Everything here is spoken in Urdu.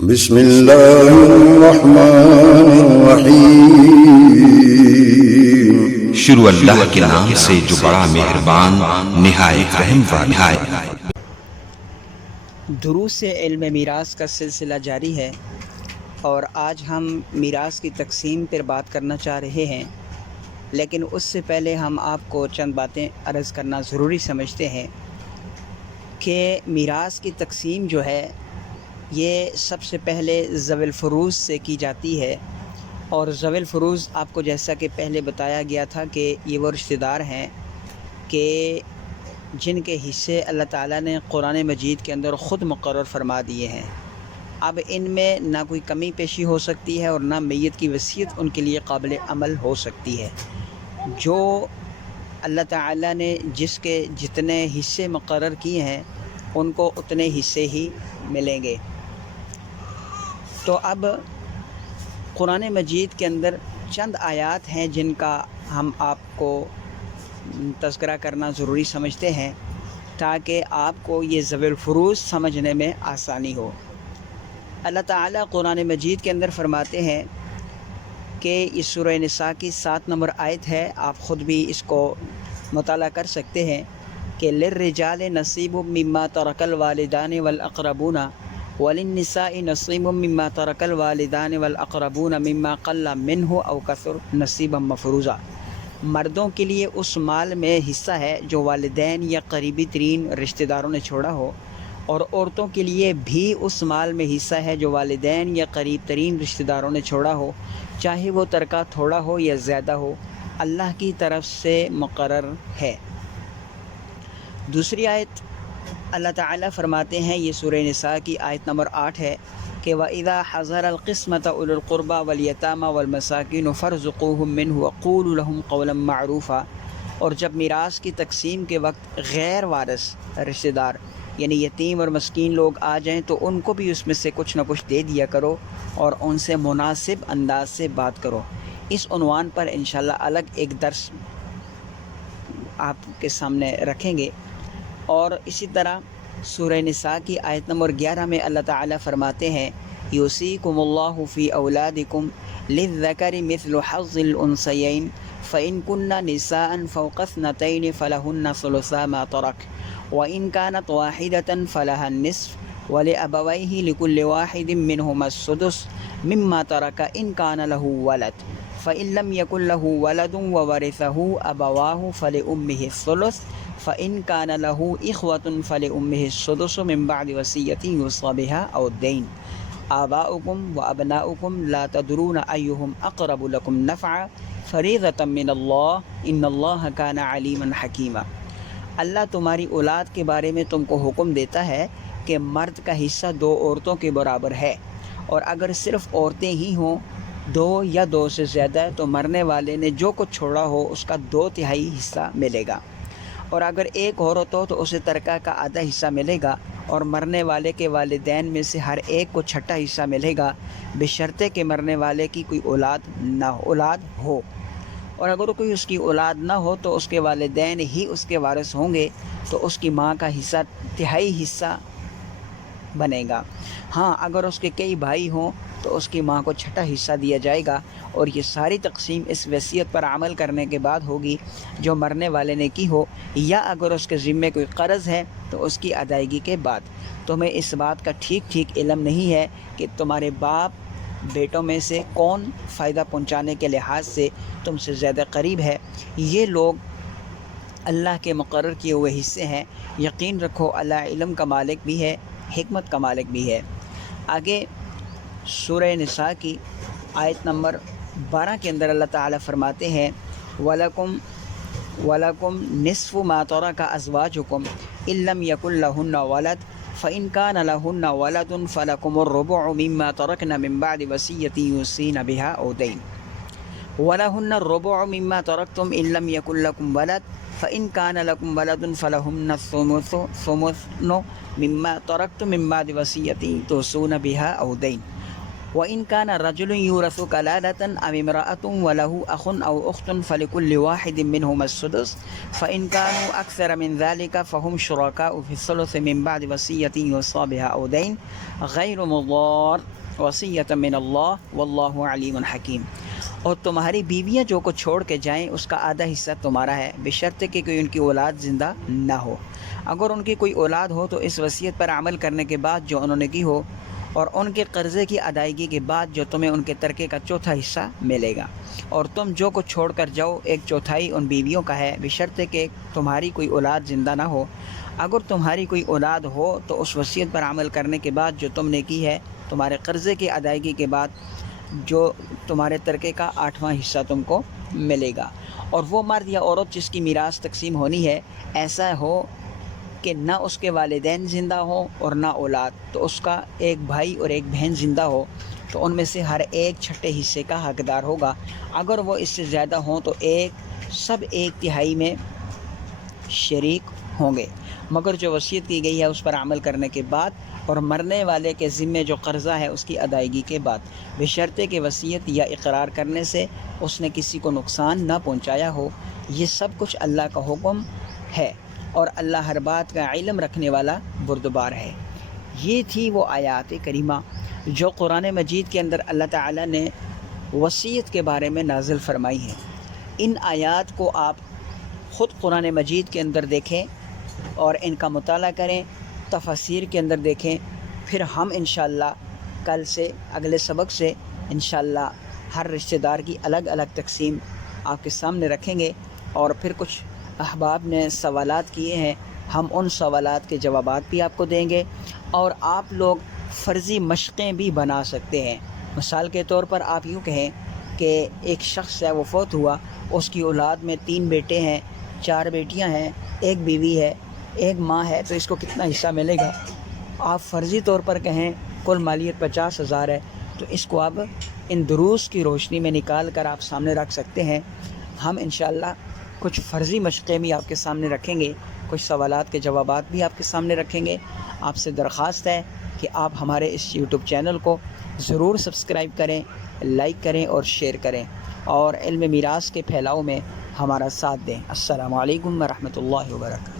بسم اللہ الرحمن الرحیم۔ شروع اللہ کے نام سے جو بڑا مہربان نہایت رحم والا ہے۔ دروس علم میراث کا سلسلہ جاری ہے اور آج ہم میراث کی تقسیم پر بات کرنا چاہ رہے ہیں، لیکن اس سے پہلے ہم آپ کو چند باتیں عرض کرنا ضروری سمجھتے ہیں کہ میراث کی تقسیم جو ہے یہ سب سے پہلے ذوی الفروض سے کی جاتی ہے، اور ذوی الفروض آپ کو جیسا کہ پہلے بتایا گیا تھا کہ یہ وہ رشتہ دار ہیں کہ جن کے حصے اللہ تعالیٰ نے قرآن مجید کے اندر خود مقرر فرما دیے ہیں۔ اب ان میں نہ کوئی کمی پیشی ہو سکتی ہے اور نہ میت کی وصیت ان کے لیے قابل عمل ہو سکتی ہے۔ جو اللہ تعالیٰ نے جس کے جتنے حصے مقرر کیے ہیں ان کو اتنے حصے ہی ملیں گے۔ تو اب قرآن مجید کے اندر چند آیات ہیں جن کا ہم آپ کو تذکرہ کرنا ضروری سمجھتے ہیں تاکہ آپ کو یہ ذوی الفروض سمجھنے میں آسانی ہو۔ اللہ تعالیٰ قرآن مجید کے اندر فرماتے ہیں کہ اس سورہ نساء کی 7 نمبر آیت ہے، آپ خود بھی اس کو مطالعہ کر سکتے ہیں کہ للرجال نصیب مما ترک الوالدان والاقربون وللنساء نصیب مما ترک الوالدان والاقربون مما قل منہ او کثر نصیبا مفروضا۔ مردوں کے لیے اس مال میں حصہ ہے جو والدین یا قریبی ترین رشتہ داروں نے چھوڑا ہو، اور عورتوں کے لیے بھی اس مال میں حصہ ہے جو والدین یا قریب ترین رشتہ داروں نے چھوڑا ہو، چاہے وہ ترکہ تھوڑا ہو یا زیادہ ہو، اللہ کی طرف سے مقرر ہے۔ دوسری آیت اللہ تعالیٰ فرماتے ہیں، یہ سورہ نساء کی آیت نمبر 8 ہے کہ وَإِذَا حَضَرَ الْقِسْمَةَ أُولُو الْقُرْبَى وَالْيَتَامَى وَالْمَسَاكِينُ فَارْزُقُوهُم مِّنْهُ وَقُولُوا لَهُمْ قَوْلًا مَّعْرُوفًا۔ اور جب میراث کی تقسیم کے وقت غیر وارث رشتہ دار یعنی یتیم اور مسکین لوگ آ جائیں تو ان کو بھی اس میں سے کچھ نہ کچھ دے دیا کرو اور ان سے مناسب انداز سے بات کرو۔ اس عنوان پر انشاءاللہ الگ ایک درس آپ کے سامنے رکھیں گے۔ اور اسی طرح سورہ نساء کی آیت نمبر 11 میں اللہ تعالیٰ فرماتے ہیں، یوصیکم اللہ فی اولادکم للذکر مثل حظ الانثیین فإن کن نساء فوق اثنتین فلہن ثلثا ما ترک وإن كانت واحدة فلها النصف ولأبویہ لكل واحد منہما السدس مما ترک ان كان له ولد فإن لم يكن له ولد وورثه أبواه فلأمه الثلث فإن كان له إخوة فلأمه السدس من بعد وصية يوصى بها أو الدين آباؤكم وأبناؤكم لا تدرون أيهم أقرب لكم نفعا فريضة من الله إن الله كان عليما حكيما۔ اللہ تمہاری اولاد کے بارے میں تم کو حکم دیتا ہے کہ مرد کا حصہ 2 عورتوں کے برابر ہے، اور اگر صرف عورتیں ہی ہوں 2 یا 2 سے زیادہ تو مرنے والے نے جو کچھ چھوڑا ہو اس کا 2/3 حصہ ملے گا، اور اگر ایک عورت ہو تو اسے ترکہ کا آدھا حصہ ملے گا، اور مرنے والے کے والدین میں سے ہر ایک کو 6واں حصہ ملے گا، بشرطے کہ مرنے والے کی کوئی اولاد ہو، اور اگر کوئی اس کی اولاد نہ ہو تو اس کے والدین ہی اس کے وارث ہوں گے، تو اس کی ماں کا حصہ 3/4 حصہ بنے گا۔ ہاں، اگر اس کے کئی بھائی ہوں تو اس کی ماں کو 6واں حصہ دیا جائے گا، اور یہ ساری تقسیم اس وصیت پر عمل کرنے کے بعد ہوگی جو مرنے والے نے کی ہو، یا اگر اس کے ذمے کوئی قرض ہے تو اس کی ادائیگی کے بعد۔ تمہیں اس بات کا ٹھیک علم نہیں ہے کہ تمہارے باپ بیٹوں میں سے کون فائدہ پہنچانے کے لحاظ سے تم سے زیادہ قریب ہے۔ یہ لوگ اللہ کے مقرر کیے ہوئے حصے ہیں، یقین رکھو اللہ علم کا مالک بھی ہے، حکمت کا مالک بھی ہے۔ آگے سورہ نساء کی آیت نمبر 12 کے اندر اللہ تعالیٰ فرماتے ہیں، وَلَكُمْ نِصْفُ مَا تَرَكَ أَزْوَاجُكُمْ إِن لَّمْ يَكُن لَّهُنَّ وَلَدٌ فَإِن كَانَ لَهُنَّ وَلَدٌ فَلَكُمُ الرُّبُعُ مِمَّا تَرَكْنَ مِن بَعْدِ وَصِيَّةٍ يُوصِينَ بِهَا أَوْ دَيْنٍ وَلَهُنَّ الرُّبُعُ مِمَّا تَرَكْتُمْ إِن لَّمْ يَكُن لَّكُمْ وَلَدٌ فَإِن كَانَ لَكُمْ وَلَدٌ فَلَهُنَّ الثُّمُنُ مِمَّا تَرَكْتُم مِّن بَعْدِ وَصِيَّةٍ تُوصُونَ بِهَا أَوْ دَيْنٍ وَإِنْ كَانَ رَجُلٌ يُورَثُ كَلَالَةً أَوْ امْرَأَةٌ وَلَهُ أَخٌ أَوْ أُخْتٌ فَلِكُلِّ وَاحِدٍ مِّنْهُمَا السُّدُسُ فَإِنْ كَانُوا أَكْثَرَ مِنْ ذَلِكَ فَهُمْ شُرَكَاءُ فِي الثُّلُثِ مِنْ بَعْدِ وَصِيَّةٍ يُوصَى بِهَا أَوْ دَيْنٍ غَيْرُ مُضَارٍّ وَصِيَّةً مِّنَ اللَّهِ وَاللَّهُ عَلِيمٌ حَكِيمٌ۔ اور تمہاری بیویاں جو کو چھوڑ کے جائیں اس کا آدھا حصہ تمہارا ہے، بشرط کہ کوئی ان کی اولاد زندہ نہ ہو۔ اگر ان کی کوئی اولاد ہو تو اس وصیت پر عمل کرنے کے بعد جو انہوں نے کی ہو، اور ان کے قرضے کی ادائیگی کے بعد جو تمہیں ان کے ترکے کا چوتھا حصہ ملے گا، اور تم جو کو چھوڑ کر جاؤ ایک چوتھائی ان بیویوں کا ہے، بشرط کہ تمہاری کوئی اولاد زندہ نہ ہو۔ اگر تمہاری کوئی اولاد ہو تو اس وصیت پر عمل کرنے کے بعد جو تم نے کی ہے، تمہارے قرضے کی ادائیگی کے بعد جو تمہارے ترکے کا 8واں حصہ تم کو ملے گا۔ اور وہ مرد یا عورت جس کی میراث تقسیم ہونی ہے، ایسا ہو کہ نہ اس کے والدین زندہ ہوں اور نہ اولاد، تو اس کا ایک بھائی اور ایک بہن زندہ ہو، تو ان میں سے ہر ایک چھٹے حصے کا حقدار ہوگا۔ اگر وہ اس سے زیادہ ہوں تو سب 1/3 میں شریک ہوں گے، مگر جو وصیت کی گئی ہے اس پر عمل کرنے کے بعد اور مرنے والے کے ذمے جو قرضہ ہے اس کی ادائیگی کے بعد، بشرطے کہ وصیت یا اقرار کرنے سے اس نے کسی کو نقصان نہ پہنچایا ہو۔ یہ سب کچھ اللہ کا حکم ہے، اور اللہ ہر بات کا علم رکھنے والا بردبار ہے۔ یہ تھی وہ آیات کریمہ جو قرآن مجید کے اندر اللہ تعالیٰ نے وصیت کے بارے میں نازل فرمائی ہیں۔ ان آیات کو آپ خود قرآن مجید کے اندر دیکھیں اور ان کا مطالعہ کریں، تفاسیر کے اندر دیکھیں، پھر ہم انشاءاللہ کل سے اگلے سبق سے انشاءاللہ ہر رشتہ دار کی الگ الگ تقسیم آپ کے سامنے رکھیں گے، اور پھر کچھ احباب نے سوالات کیے ہیں، ہم ان سوالات کے جوابات بھی آپ کو دیں گے، اور آپ لوگ فرضی مشقیں بھی بنا سکتے ہیں۔ مثال کے طور پر آپ یوں کہیں کہ ایک شخص ہے، وہ فوت ہوا، اس کی اولاد میں 3 بیٹے ہیں، 4 بیٹیاں ہیں، 1 بیوی ہے، 1 ماں ہے، تو اس کو کتنا حصہ ملے گا؟ آپ فرضی طور پر کہیں کل مالیت 50,000 ہے، تو اس کو آپ ان دروس کی روشنی میں نکال کر آپ سامنے رکھ سکتے ہیں۔ ہم انشاءاللہ کچھ فرضی مشقیں بھی آپ کے سامنے رکھیں گے، کچھ سوالات کے جوابات بھی آپ کے سامنے رکھیں گے۔ آپ سے درخواست ہے کہ آپ ہمارے اس یوٹیوب چینل کو ضرور سبسکرائب کریں، لائک کریں اور شیئر کریں، اور علم میراث کے پھیلاؤ میں ہمارا ساتھ دیں۔ السلام علیکم ورحمۃ اللہ وبرکاتہ۔